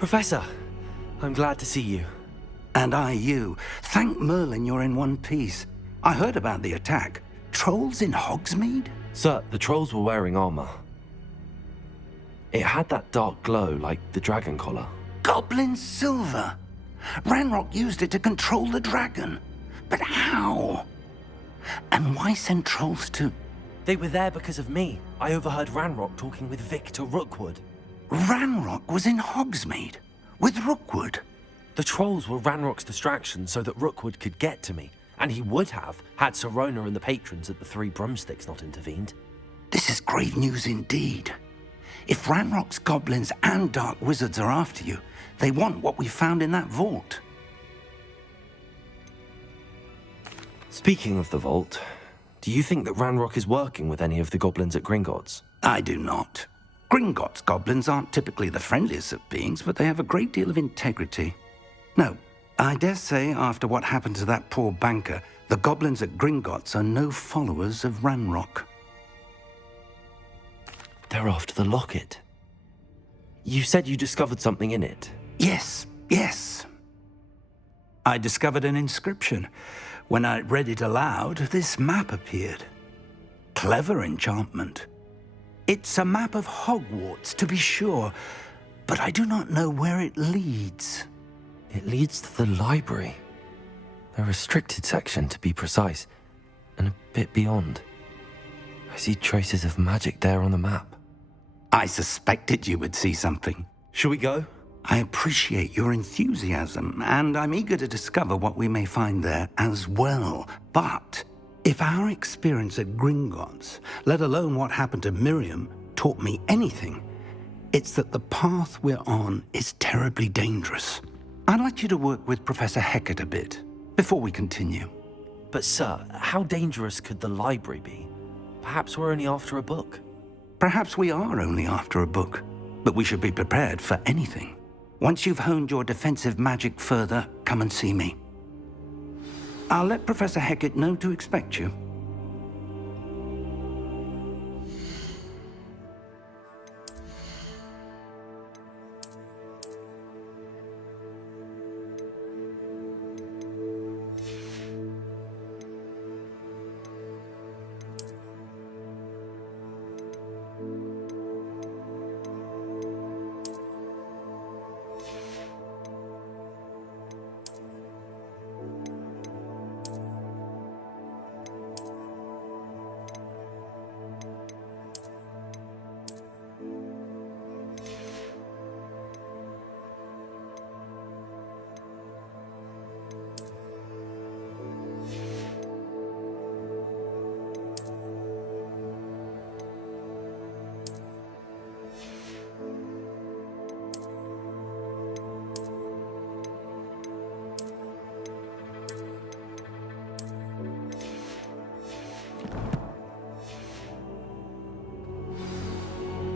Professor, I'm glad to see you. And I you. Thank Merlin you're in one piece. I heard about the attack. Trolls in Hogsmeade? Sir, the trolls were wearing armor. It had that dark glow like the dragon collar. Goblin silver! Ranrock used it to control the dragon. But how? And why send trolls to... They were there because of me. I overheard Ranrock talking with Victor Rookwood. Ranrock was in Hogsmeade? With Rookwood? The trolls were Ranrock's distraction so that Rookwood could get to me. And he would have, had Sirona and the patrons at the Three Broomsticks not intervened. This is grave news indeed. If Ranrock's goblins and dark wizards are after you, they want what we found in that vault. Speaking of the vault, do you think that Ranrock is working with any of the goblins at Gringotts? I do not. Gringotts goblins aren't typically the friendliest of beings, but they have a great deal of integrity. No, I dare say after what happened to that poor banker, the goblins at Gringotts are no followers of Ranrock. They're after the locket. You said you discovered something in it. Yes. I discovered an inscription. When I read it aloud, this map appeared. Clever enchantment. It's a map of Hogwarts, to be sure, but I do not know where it leads. It leads to the library. A restricted section, to be precise, and a bit beyond. I see traces of magic there on the map. I suspected you would see something. Shall we go? I appreciate your enthusiasm, and I'm eager to discover what we may find there as well. But if our experience at Gringotts, let alone what happened to Miriam, taught me anything, it's that the path we're on is terribly dangerous. I'd like you to work with Professor Hecat a bit before we continue. But sir, how dangerous could the library be? Perhaps we're only after a book. Perhaps we are only after a book, but we should be prepared for anything. Once you've honed your defensive magic further, come and see me. I'll let Professor Hecat know to expect you.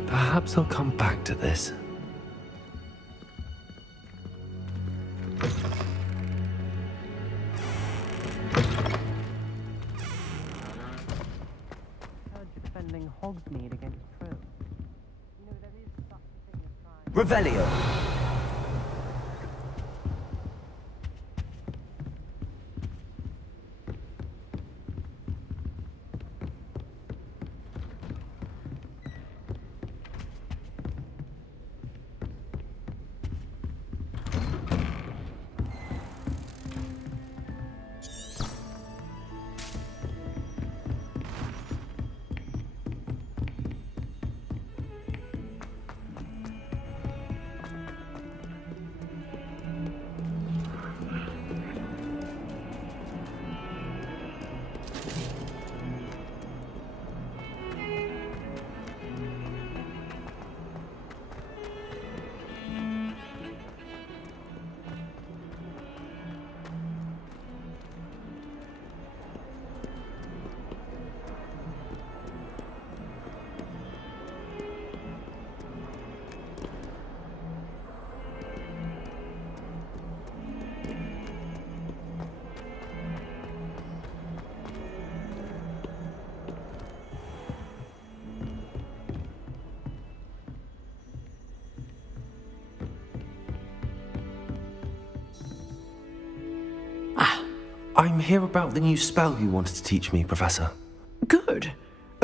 Perhaps I'll come back to this. Defending Hogsmeade against trolls. You know, there is such a thing as Revelio! I'm here about the new spell you wanted to teach me, Professor. Good.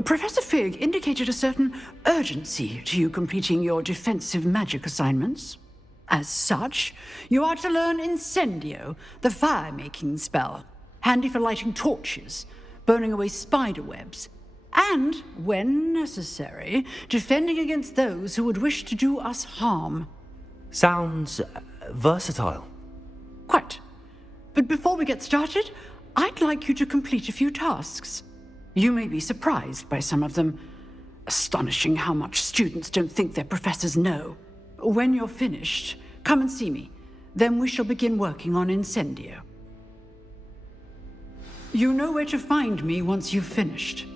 Professor Fig indicated a certain urgency to you completing your defensive magic assignments. As such, you are to learn Incendio, the fire-making spell, handy for lighting torches, burning away spider webs, and, when necessary, defending against those who would wish to do us harm. Sounds versatile. Quite. But before we get started, I'd like you to complete a few tasks. You may be surprised by some of them. Astonishing how much students don't think their professors know. When you're finished, come and see me. Then we shall begin working on Incendio. You know where to find me once you've finished.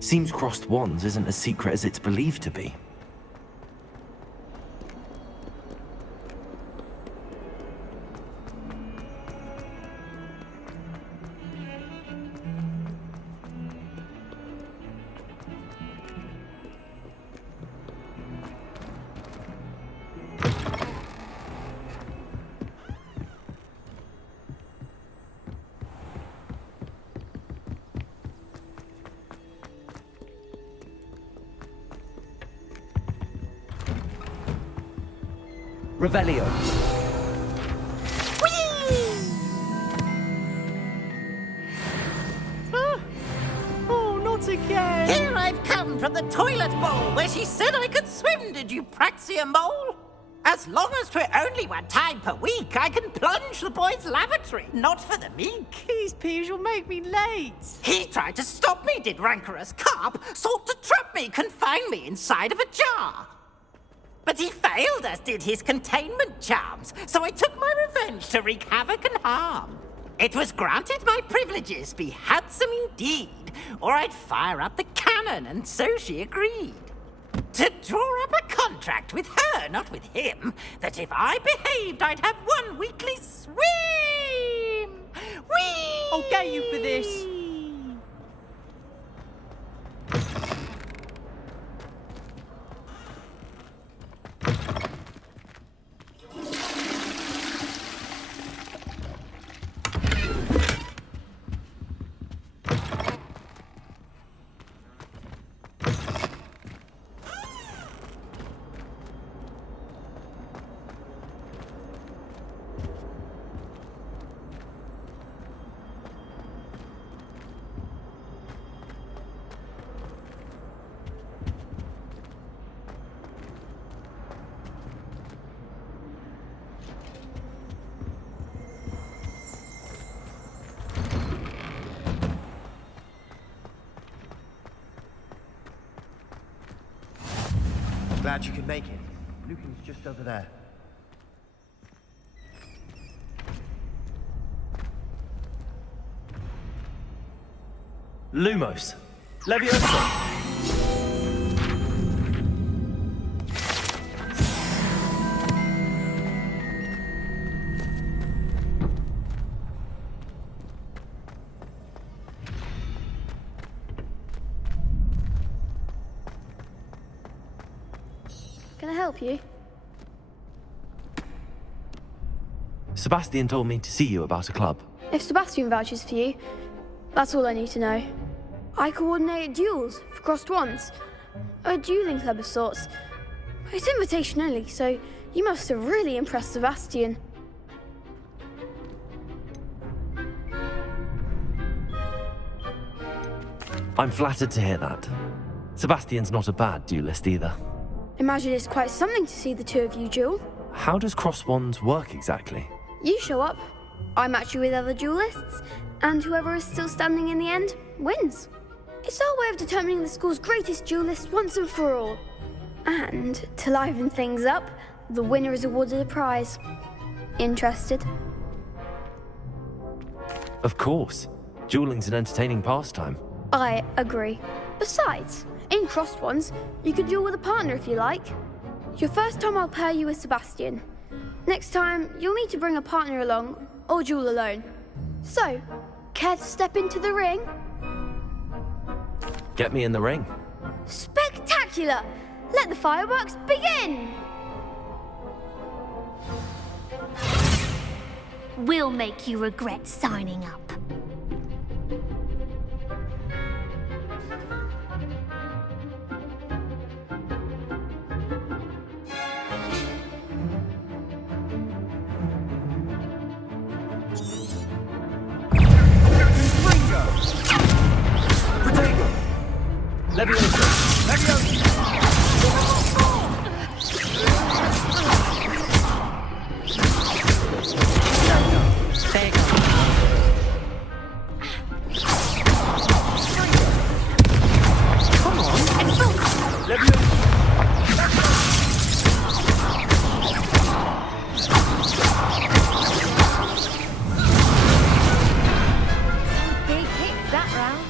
Seems crossed wands isn't as secret as it's believed to be. Revelio. Oh, not again! Here I've come from the toilet bowl where she said I could swim, did you praxia mole? As long as 'twere only one time per week, I can plunge the boy's lavatory, not for the meek. These peas will make me late. He tried to stop me, did rancorous carp, sought to trap me, confine me inside of a jar. But he failed, as did his containment charms, so I took my revenge to wreak havoc and harm. It was granted my privileges be handsome indeed, or I'd fire up the cannon, and so she agreed. To draw up a contract with her, not with him, that if I behaved, I'd have one weekly swim! Whee! I'll get you for this. Glad you could make it. Lucan's just over there. Lumos. Leviosa. Can I help you? Sebastian told me to see you about a club. If Sebastian vouches for you, that's all I need to know. I coordinate duels for crossed wands. A dueling club of sorts. It's invitation only, so you must have really impressed Sebastian. I'm flattered to hear that. Sebastian's not a bad duelist either. Imagine it's quite something to see the two of you duel. How does cross wands work exactly? You show up, I match you with other duelists, and whoever is still standing in the end wins. It's our way of determining the school's greatest duelist once and for all. And to liven things up, the winner is awarded a prize. Interested? Of course. Dueling's an entertaining pastime. I agree. Besides, in crossed ones, you can duel with a partner if you like. Your first time I'll pair you with Sebastian. Next time, you'll need to bring a partner along, or duel alone. So, care to step into the ring? Get me in the ring. Spectacular! Let the fireworks begin! We'll make you regret signing up. Big hits that round.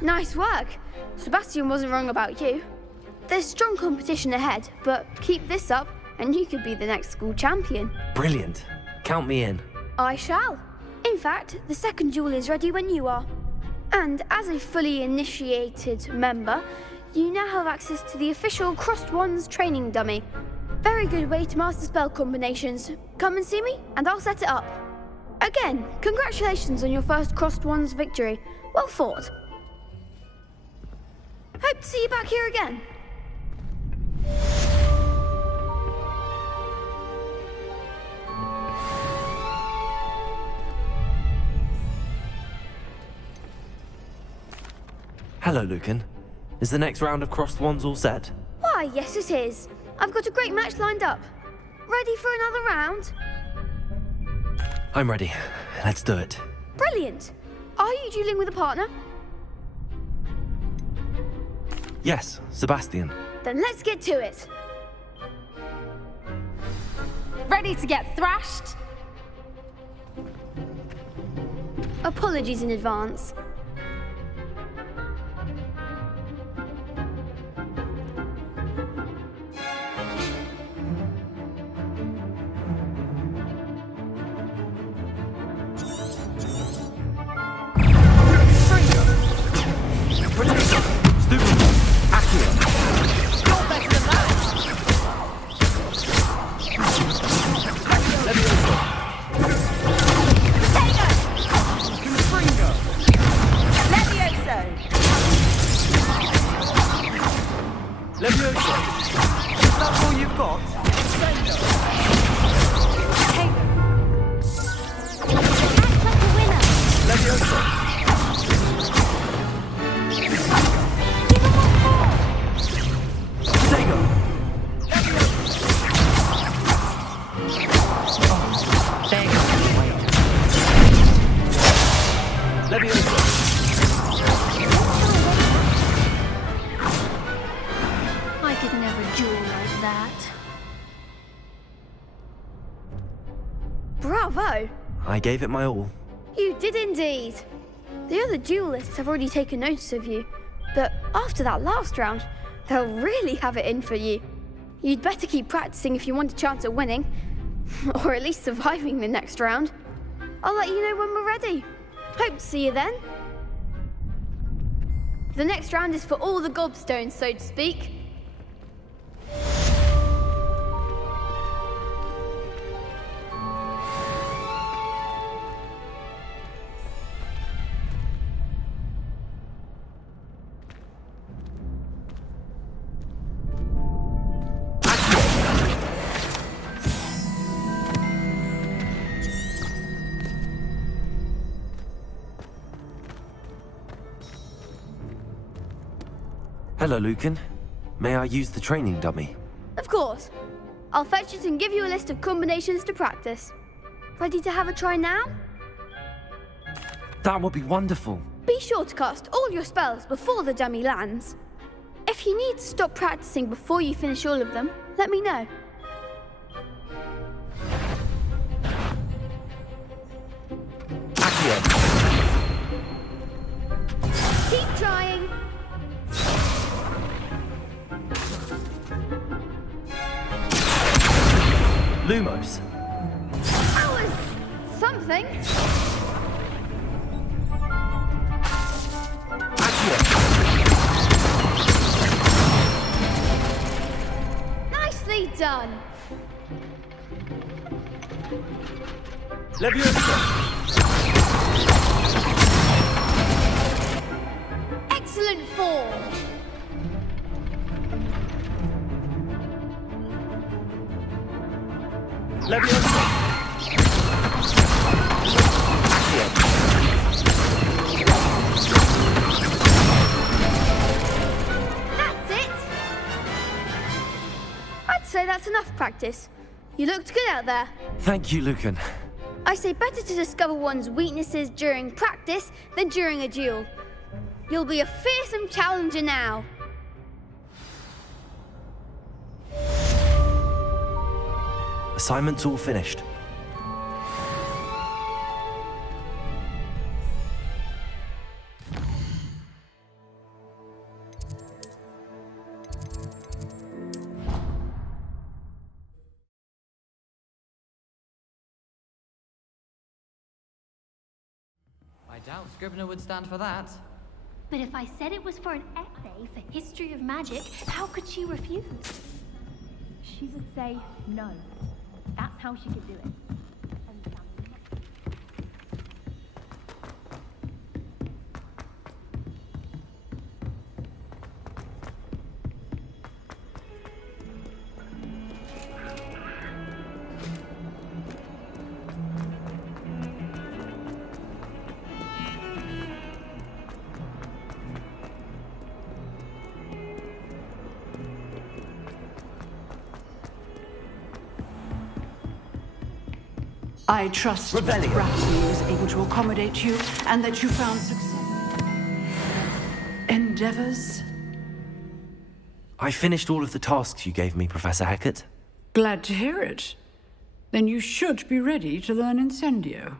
Nice work. Sebastian wasn't wrong about you. There's strong competition ahead, but keep this up and you could be the next school champion. Brilliant. Count me in. I shall. In fact, the second duel is ready when you are. And as a fully initiated member, you now have access to the official Crossed Wands training dummy. Very good way to master spell combinations. Come and see me, and I'll set it up. Again, congratulations on your first Crossed Wands victory. Well fought. Hope to see you back here again. Hello, Lucan. Is the next round of Crossed Wands all set? Why, yes it is. I've got a great match lined up. Ready for another round? I'm ready. Let's do it. Brilliant. Are you dueling with a partner? Yes, Sebastian. Then let's get to it. Ready to get thrashed? Apologies in advance. I could never duel like that. Bravo! I gave it my all. You did indeed. The other duelists have already taken notice of you, but after that last round, they'll really have it in for you. You'd better keep practicing if you want a chance at winning, or at least surviving the next round. I'll let you know when we're ready. Hope to see you then. The next round is for all the gobstones, so to speak. Hello, Lucan. May I use the training dummy? Of course. I'll fetch it and give you a list of combinations to practice. Ready to have a try now? That would be wonderful. Be sure to cast all your spells before the dummy lands. If you need to stop practicing before you finish all of them, let me know. Accio. Keep trying. Lumos. That was something. done. Excellent form. That's it. I'd say that's enough practice. You looked good out there. Thank you, Lucan. I say better to discover one's weaknesses during practice than during a duel. You'll be a fearsome challenger now. Assignment's all finished. I doubt Scrivener would stand for that. But if I said it was for an essay for history of magic, how could she refuse? She would say no. That's how she could do it. I trust that Brackley was able to accommodate you and that you found success. Endeavors? I finished all of the tasks you gave me, Professor Hecat. Glad to hear it. Then you should be ready to learn Incendio.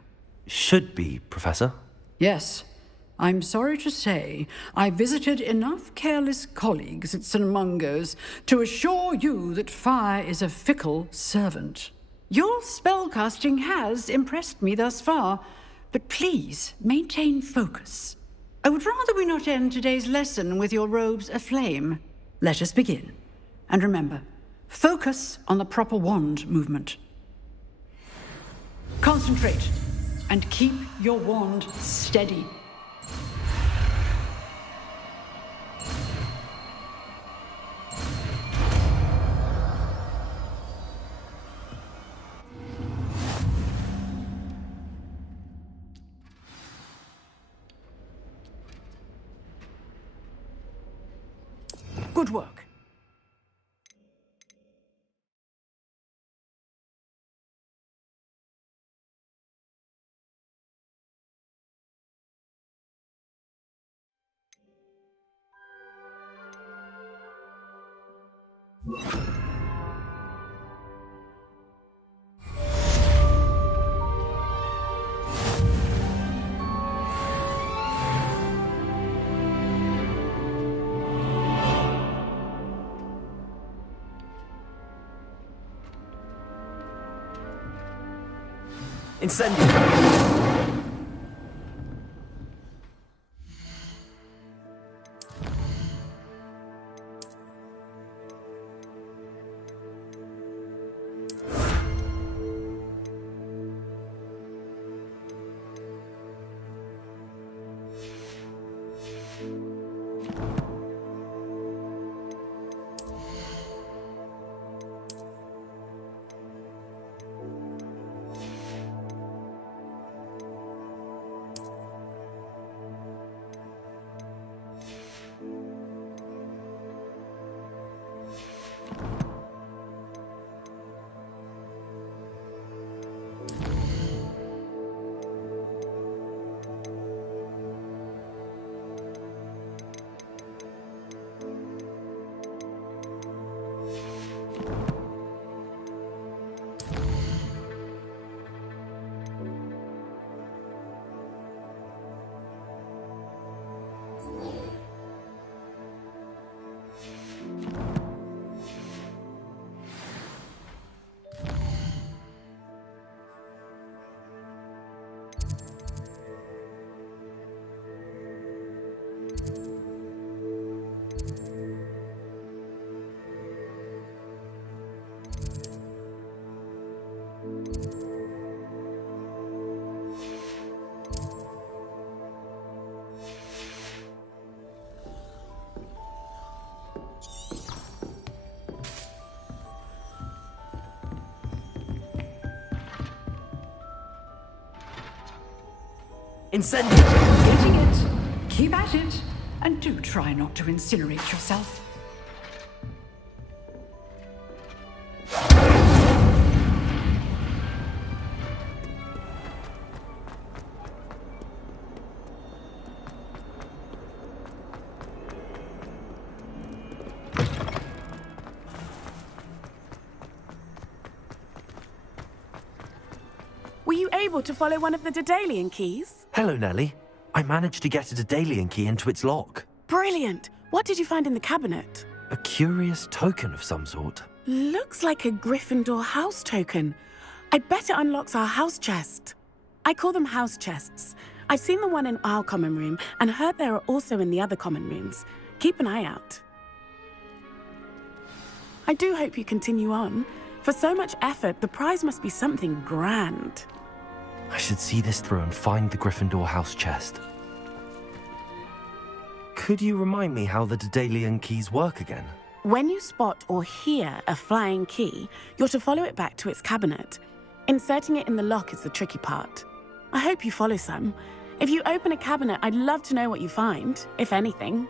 Should be, Professor. Yes. I'm sorry to say, I visited enough careless colleagues at St. Mungo's to assure you that fire is a fickle servant. Your spellcasting has impressed me thus far, but please maintain focus. I would rather we not end today's lesson with your robes aflame. Let us begin. And remember, focus on the proper wand movement. Concentrate and keep your wand steady. Good work. Incendio! Incendio! Getting it. Keep at it. And do try not to incinerate yourself. Were you able to follow one of the Daedalian keys? Hello, Nellie. I managed to get a Daedalian key into its lock. Brilliant! What did you find in the cabinet? A curious token of some sort. Looks like a Gryffindor house token. I bet it unlocks our house chest. I call them house chests. I've seen the one in our common room and heard there are also in the other common rooms. Keep an eye out. I do hope you continue on. For so much effort, the prize must be something grand. I should see this through and find the Gryffindor house chest. Could you remind me how the Daedalian keys work again? When you spot or hear a flying key, you're to follow it back to its cabinet. Inserting it in the lock is the tricky part. I hope you follow some. If you open a cabinet, I'd love to know what you find, if anything.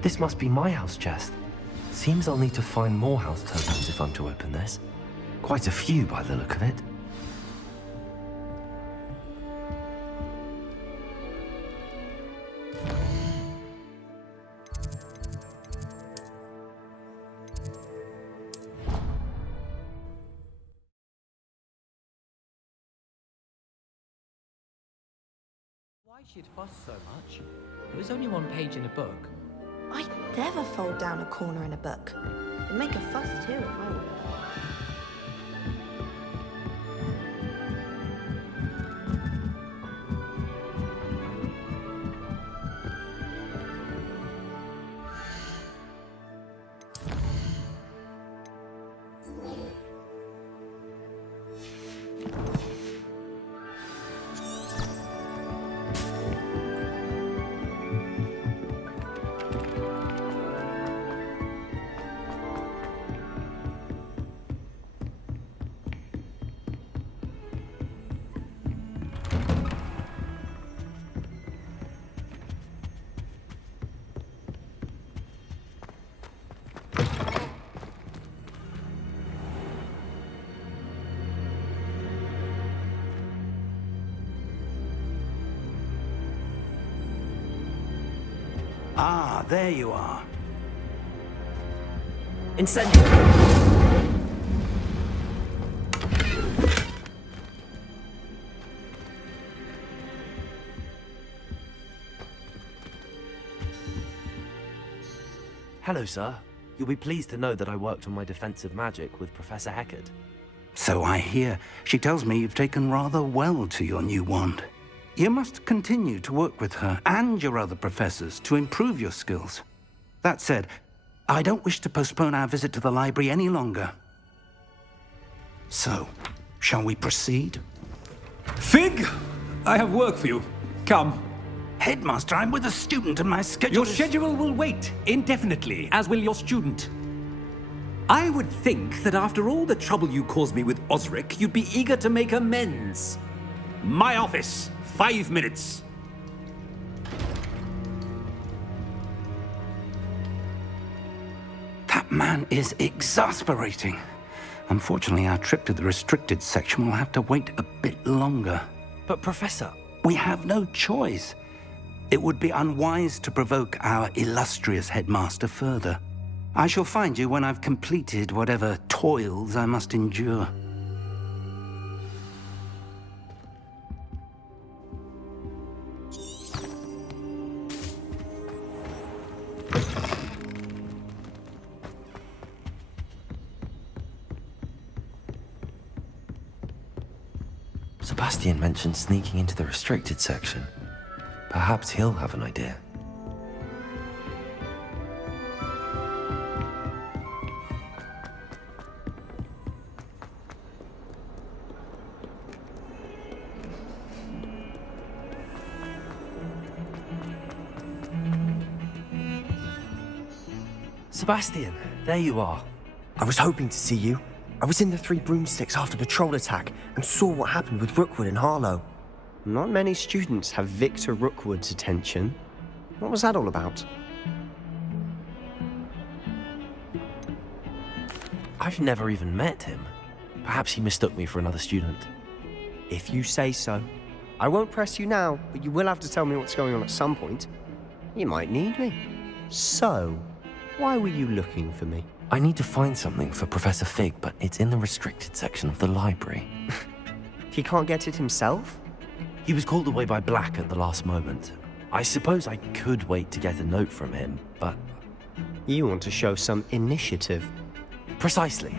This must be my house chest. Seems I'll need to find more house tokens if I'm to open this. Quite a few by the look of it. Why she'd fuss so much? It was only one page in a book. I'd never fold down a corner in a book. It'd make a fuss too if I were. Ah, there you are. Incendio! Hello, sir. You'll be pleased to know that I worked on my defensive magic with Professor Heckard. So I hear. She tells me you've taken rather well to your new wand. You must continue to work with her and your other professors to improve your skills. That said, I don't wish to postpone our visit to the library any longer. So, shall we proceed? Fig, I have work for you. Come. Headmaster, I'm with a student and my schedule Your schedule will wait indefinitely, as will your student. I would think that after all the trouble you caused me with Osric, you'd be eager to make amends. My office, 5 minutes. That man is exasperating. Unfortunately, our trip to the restricted section will have to wait a bit longer. But Professor... We have no choice. It would be unwise to provoke our illustrious headmaster further. I shall find you when I've completed whatever toils I must endure. Sebastian mentioned sneaking into the restricted section. Perhaps he'll have an idea. Sebastian, there you are. I was hoping to see you. I was in the Three Broomsticks after the troll attack and saw what happened with Rookwood and Harlow. Not many students have Victor Rookwood's attention. What was that all about? I've never even met him. Perhaps he mistook me for another student. If you say so. I won't press you now, but you will have to tell me what's going on at some point. You might need me. So, why were you looking for me? I need to find something for Professor Fig, but it's in the restricted section of the library. He can't get it himself? He was called away by Black at the last moment. I suppose I could wait to get a note from him, but... You want to show some initiative. Precisely.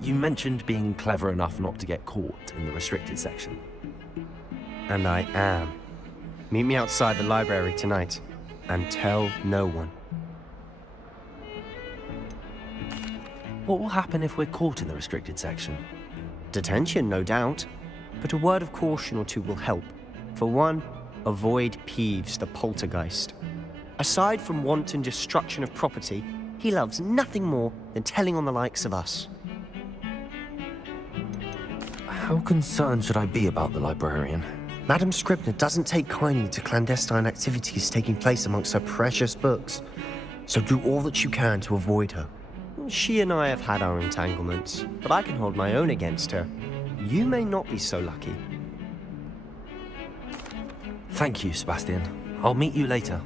You mentioned being clever enough not to get caught in the restricted section. And I am. Meet me outside the library tonight, and tell no one. What will happen if we're caught in the restricted section? Detention, no doubt. But a word of caution or two will help. For one, avoid Peeves, the poltergeist. Aside from wanton destruction of property, he loves nothing more than telling on the likes of us. How concerned should I be about the librarian? Madam Scribner doesn't take kindly to clandestine activities taking place amongst her precious books. So do all that you can to avoid her. She and I have had our entanglements, but I can hold my own against her. You may not be so lucky. Thank you, Sebastian. I'll meet you later.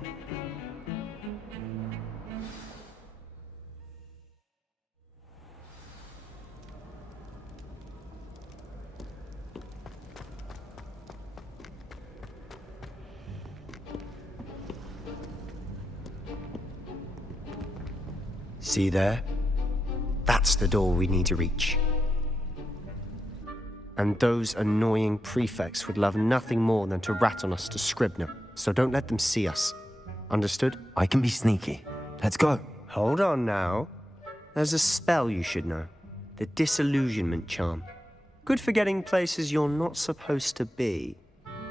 See there? That's the door we need to reach. And those annoying prefects would love nothing more than to rat on us to Scribner, so don't let them see us. Understood? I can be sneaky. Let's go. Hold on now. There's a spell you should know. The Disillusionment Charm. Good for getting places you're not supposed to be.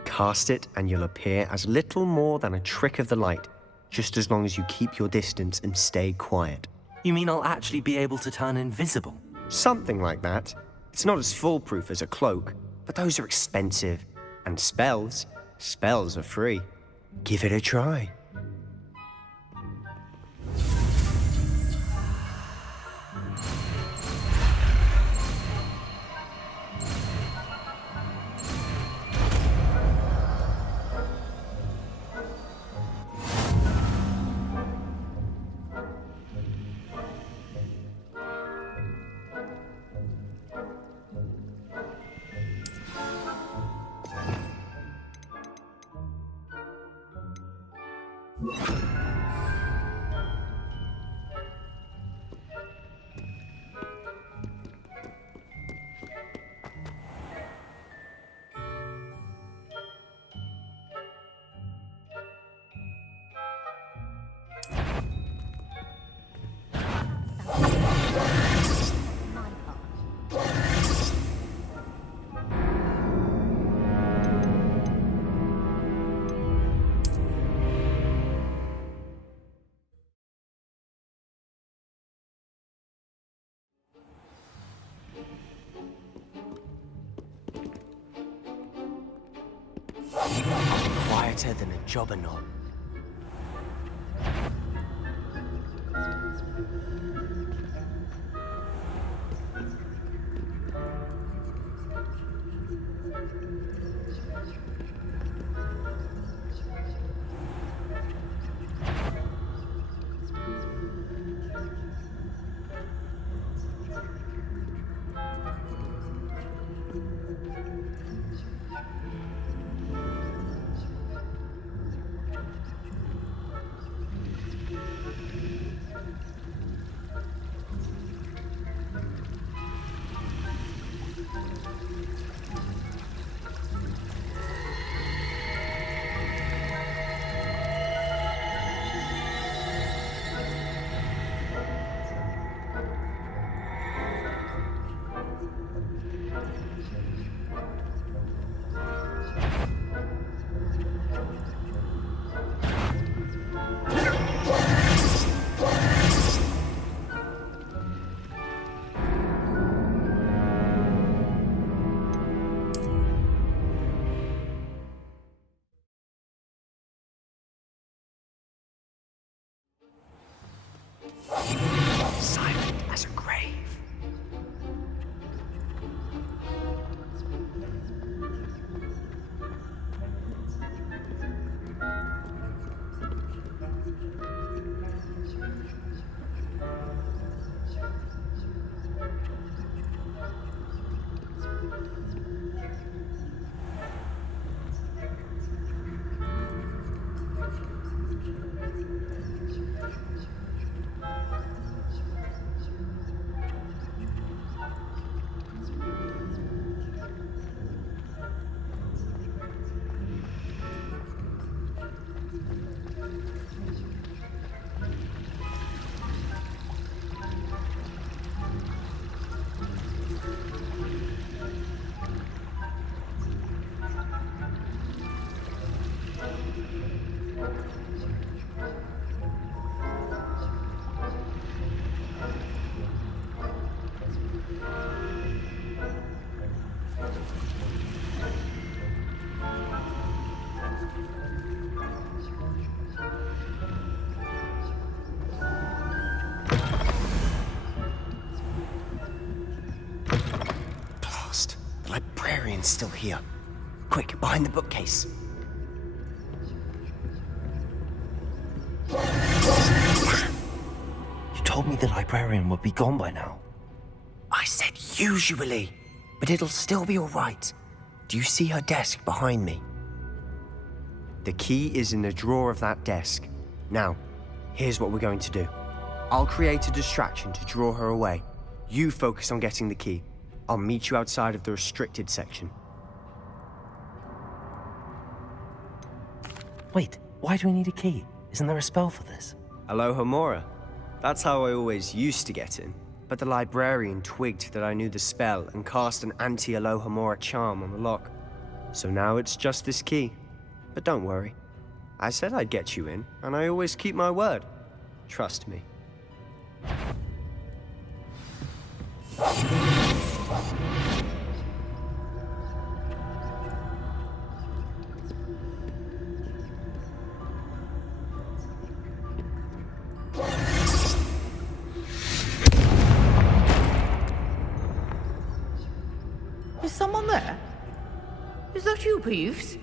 Cast it and you'll appear as little more than a trick of the light, just as long as you keep your distance and stay quiet. You mean I'll actually be able to turn invisible? Something like that. It's not as foolproof as a cloak, but those are expensive. And spells are free. Give it a try. Quieter than a jobberknoll. Silent as a grave. Blast! The librarian's still here. Quick, behind the bookcase. You told me the librarian would be gone by now. I said usually, but it'll still be all right. Do you see her desk behind me? The key is in the drawer of that desk. Now, here's what we're going to do. I'll create a distraction to draw her away. You focus on getting the key. I'll meet you outside of the restricted section. Wait, why do we need a key? Isn't there a spell for this? Alohomora. That's how I always used to get in. But the librarian twigged that I knew the spell and cast an anti-Alohomora charm on the lock. So now it's just this key. But don't worry. I said I'd get you in, and I always keep my word. Trust me. Is someone there? Is that you, Peeves?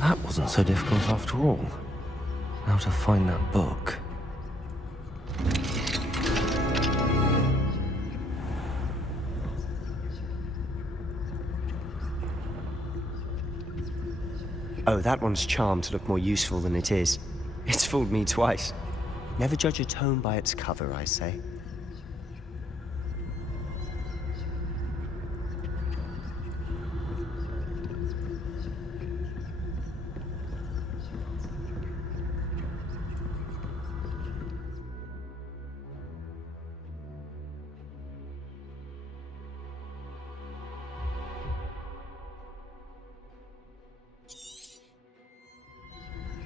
That wasn't so difficult after all. Now to find that book. Oh, that one's charmed to look more useful than it is. It's fooled me twice. Never judge a tome by its cover, I say.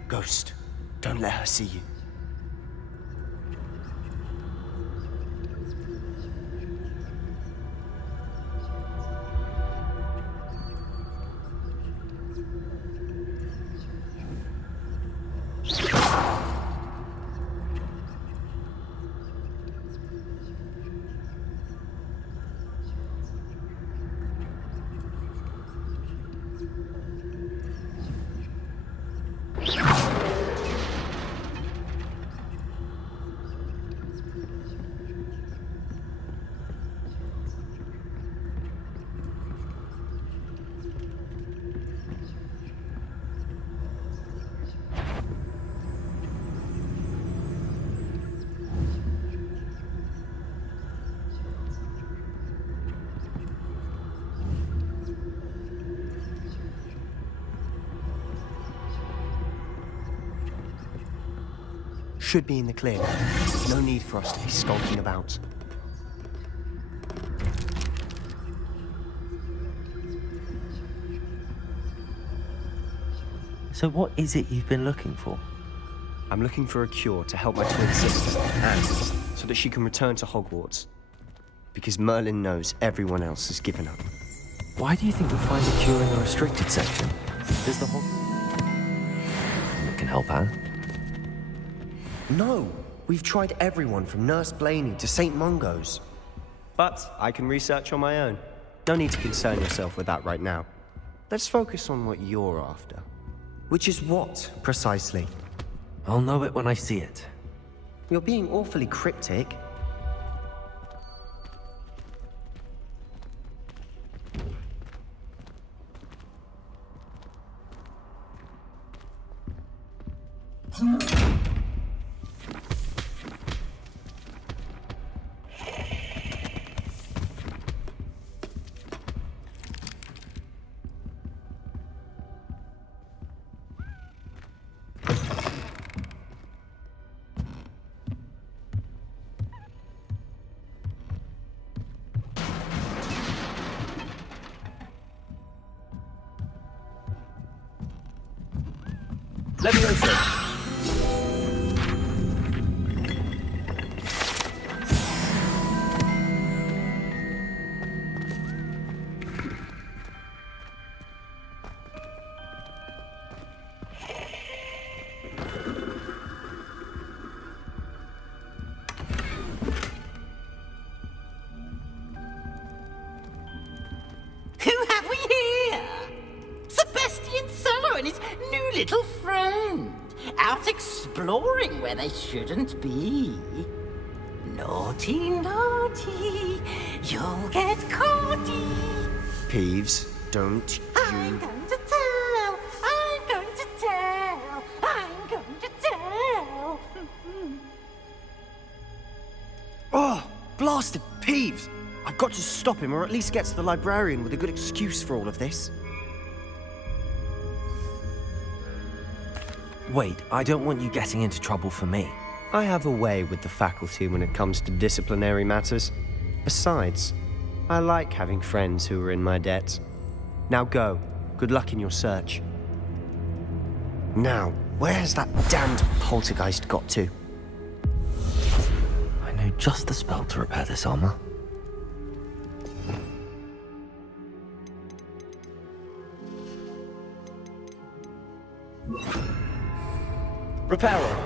Ghost, don't let her see you. should be in the clear. No need for us to be skulking about. So what is it you've been looking for? I'm looking for a cure to help my twin sister, and so that she can return to Hogwarts. Because Merlin knows everyone else has given up. Why do you think you'll find a cure in the restricted section? There's the whole... It can help out. No! We've tried everyone from Nurse Blaney to St. Mungo's. But I can research on my own. No need to concern yourself with that right now. Let's focus on what you're after. Which is what, precisely? I'll know it when I see it. You're being awfully cryptic. Let me open. Who have we here? Sebastian Cello and his new little friend. Out exploring where they shouldn't be. Naughty, naughty, you'll get caughty. Peeves, don't I'm going to tell, I'm going to tell, I'm going to tell. Oh, blasted Peeves! I've got to stop him, or at least get to the librarian with a good excuse for all of this. Wait, I don't want you getting into trouble for me. I have a way with the faculty when it comes to disciplinary matters. Besides, I like having friends who are in my debt. Now go. Good luck in your search. Now, where has that damned poltergeist got to? I know just the spell to repair this armor. Repairer.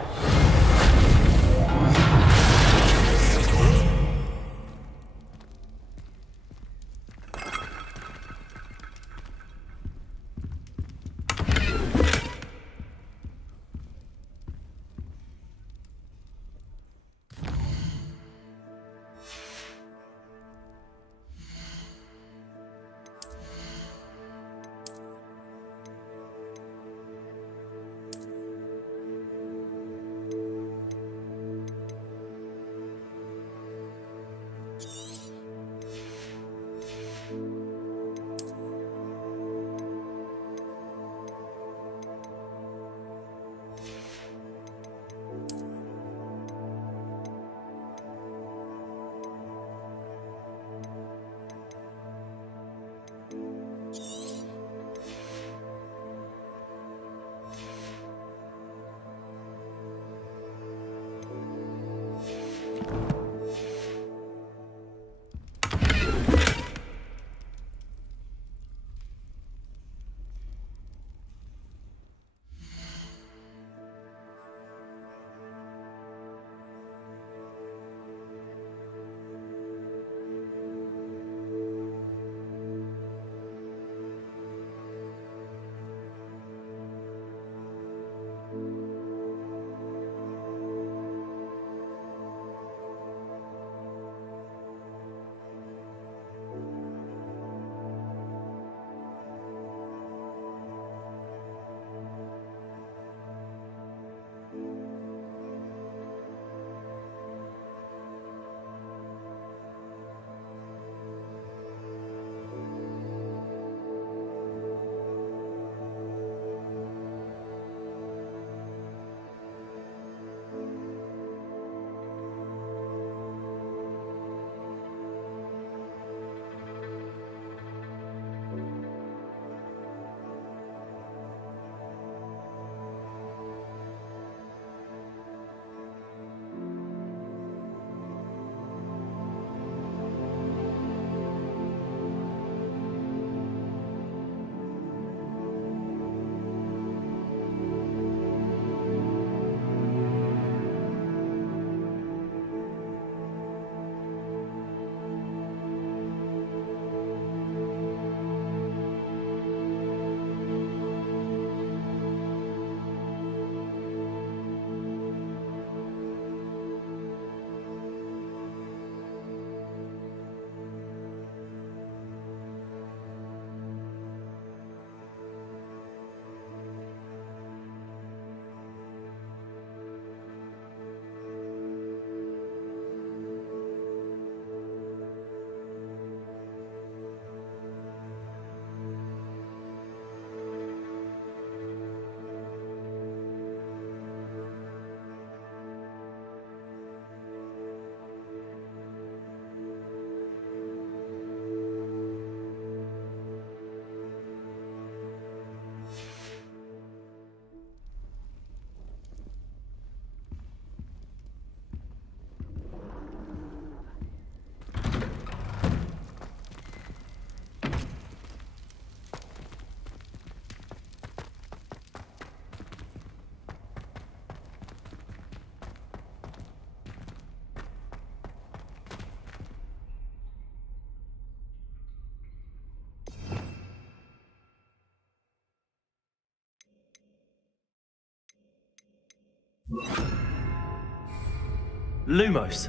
Lumos.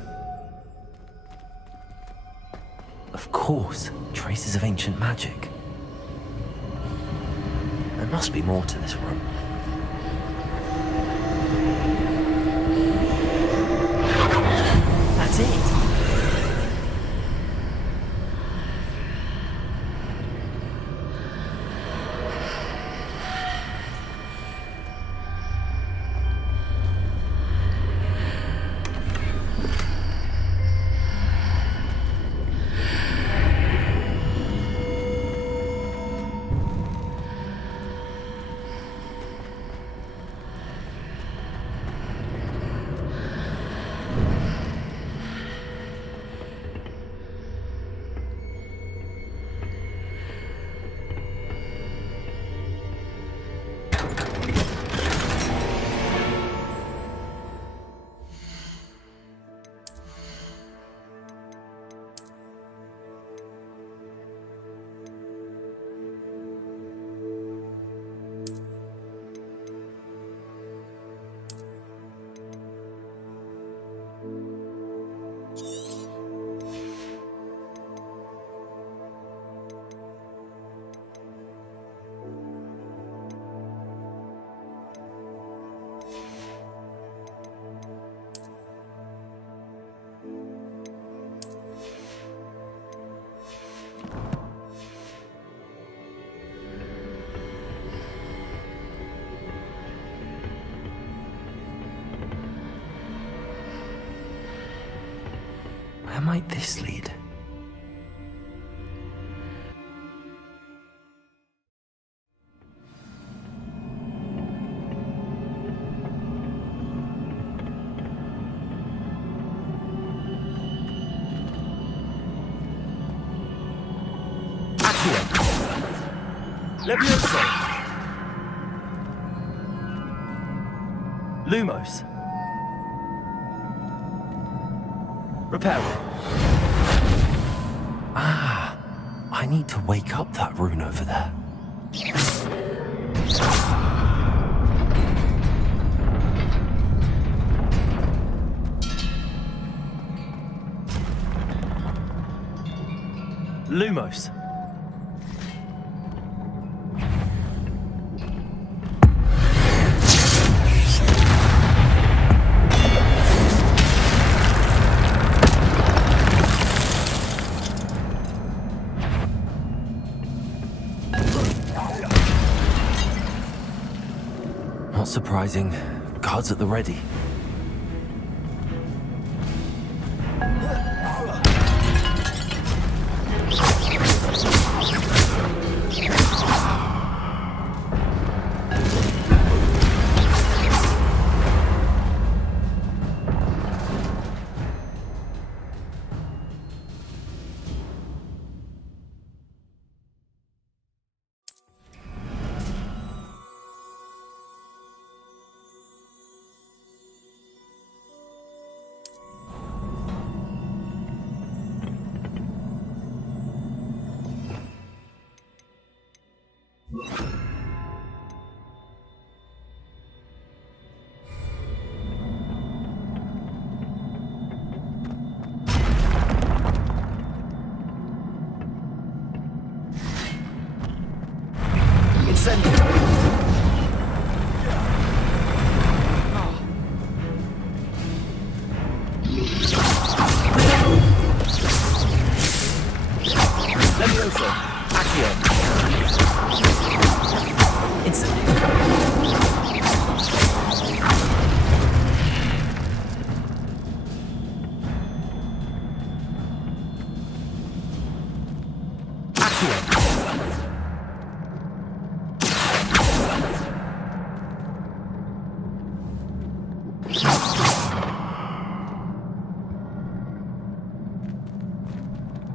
Of course, traces of ancient magic. There must be more to this room. That's it. Where might this lead? Levioso! Lumos. Repel. Ah, I need to wake up that rune over there. Lumos. Not surprising. Guards at the ready.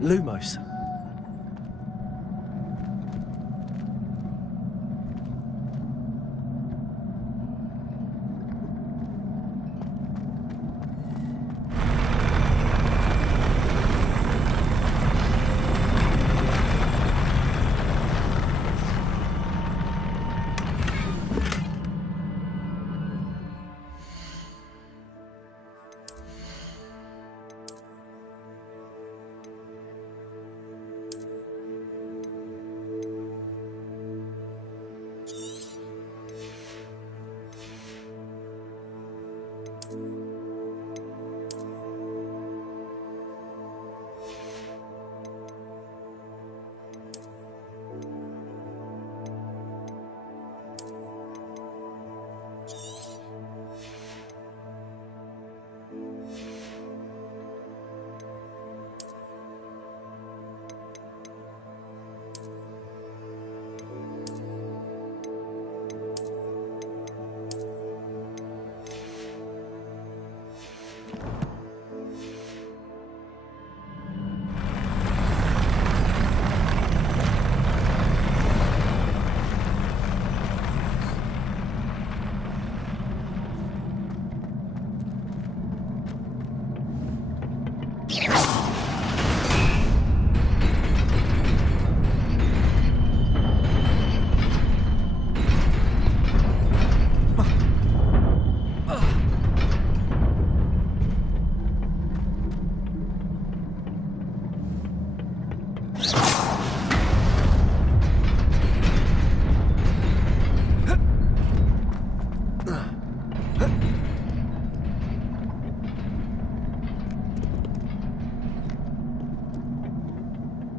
Lumos.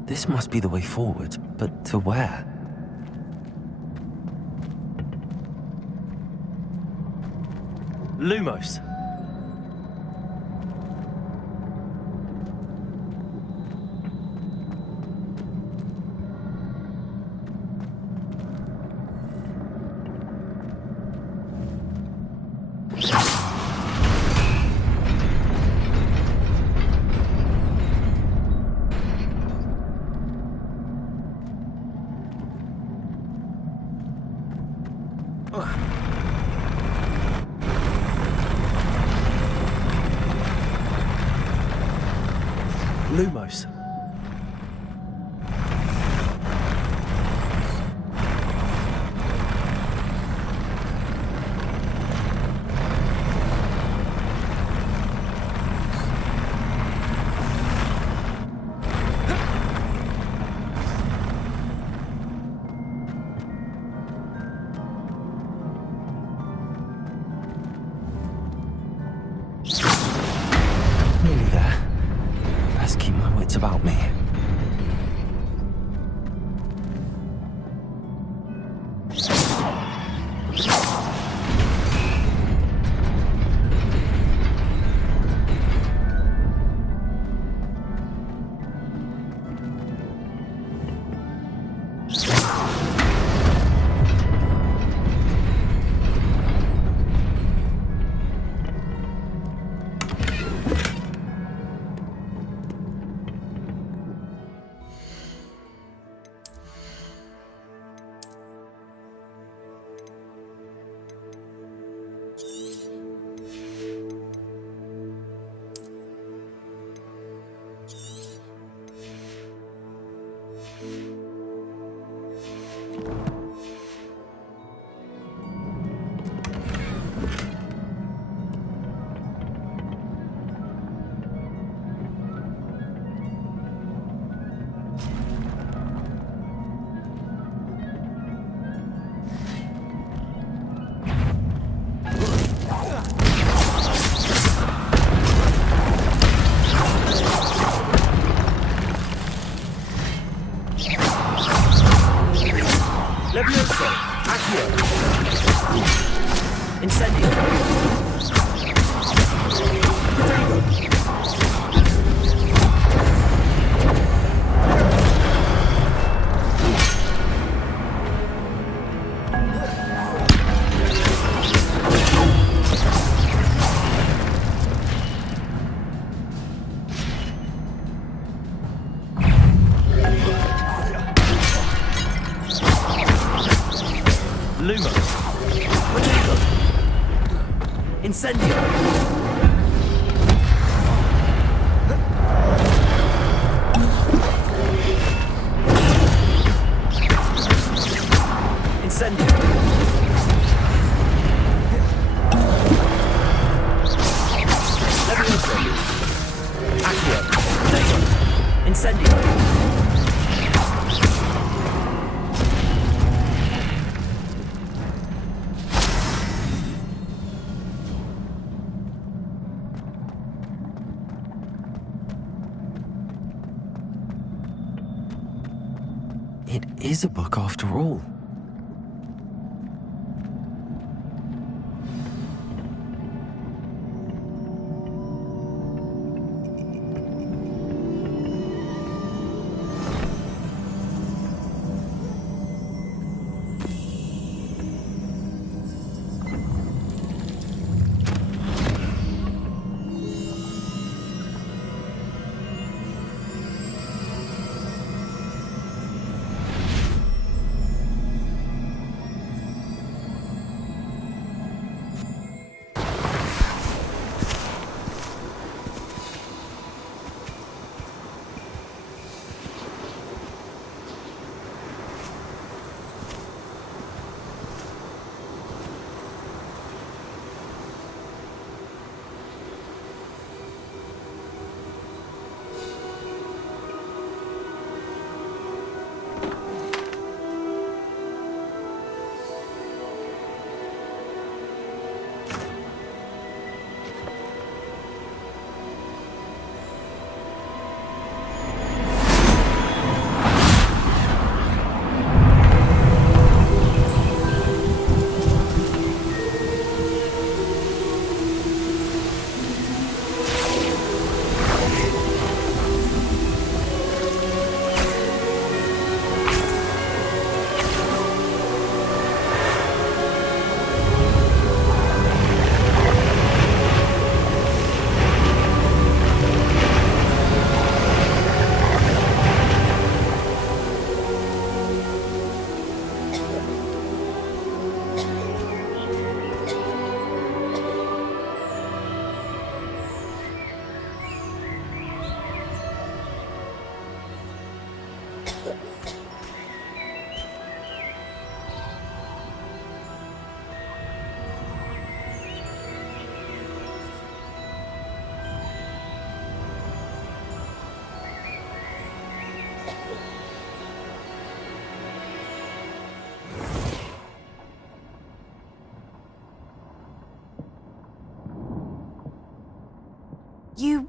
This must be the way forward, but to where? Lumos. Lumos. Nearly there. Best keep my wits about me. Levioso! Accio! Incendio! Potato! Lumos. Potato. Incendio. Incendio. Levioso. Accio. Potato. Incendio. It is a book after all.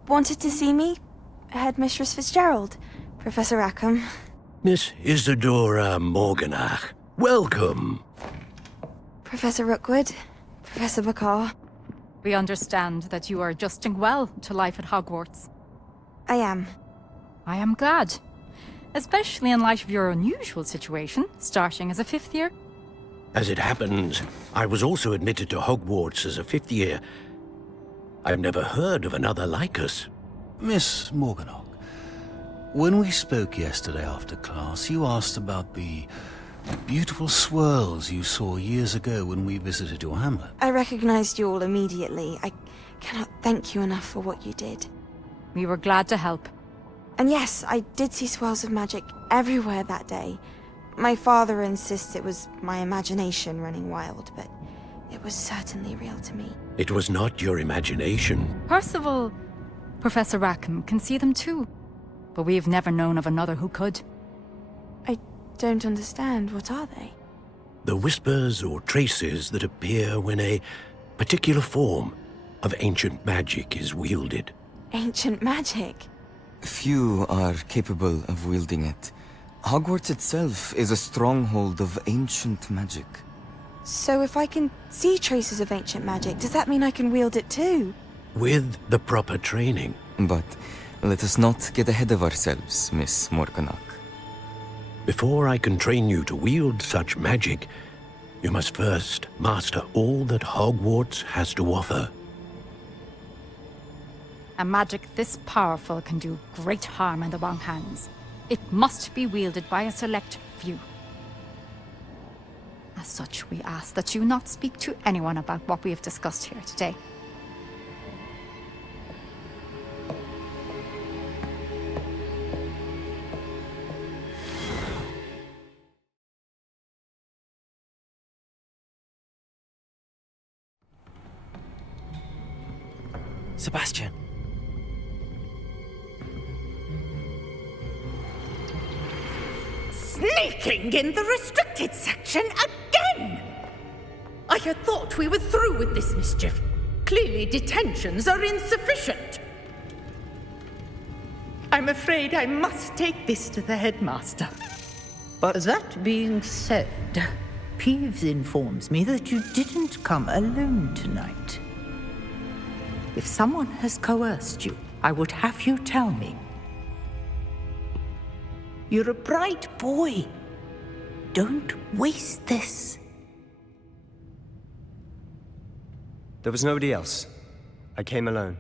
wanted to see me? Headmistress Fitzgerald, Professor Rackham. Miss Isadora Morganach, welcome. Professor Rookwood, Professor Bakar. We understand that you are adjusting well to life at Hogwarts. I am. I am glad. Especially in light of your unusual situation, starting as a 5th year. As it happens, I was also admitted to Hogwarts as a 5th year. I've never heard of another like us. Miss Morganach, when we spoke yesterday after class, you asked about the beautiful swirls you saw years ago when we visited your hamlet. I recognized you all immediately. I cannot thank you enough for what you did. We were glad to help. And yes, I did see swirls of magic everywhere that day. My father insists it was my imagination running wild, but it was certainly real to me. It was not your imagination. Percival, Professor Rackham can see them too. But we've never known of another who could. I don't understand. What are they? The whispers or traces that appear when a particular form of ancient magic is wielded. Ancient magic? Few are capable of wielding it. Hogwarts itself is a stronghold of ancient magic. So if I can see traces of ancient magic, does that mean I can wield it too? With the proper training. But let us not get ahead of ourselves, Miss Morganach. Before I can train you to wield such magic, you must first master all that Hogwarts has to offer. A magic this powerful can do great harm in the wrong hands. It must be wielded by a select few. As such, we ask that you not speak to anyone about what we have discussed here today. Sebastian. Sneaking in the restricted section again! I had thought we were through with this mischief. Clearly detentions are insufficient. I'm afraid I must take this to the headmaster. But that being said, Peeves informs me that you didn't come alone tonight. If someone has coerced you, I would have you tell me. You're a bright boy. Don't waste this. There was nobody else. I came alone.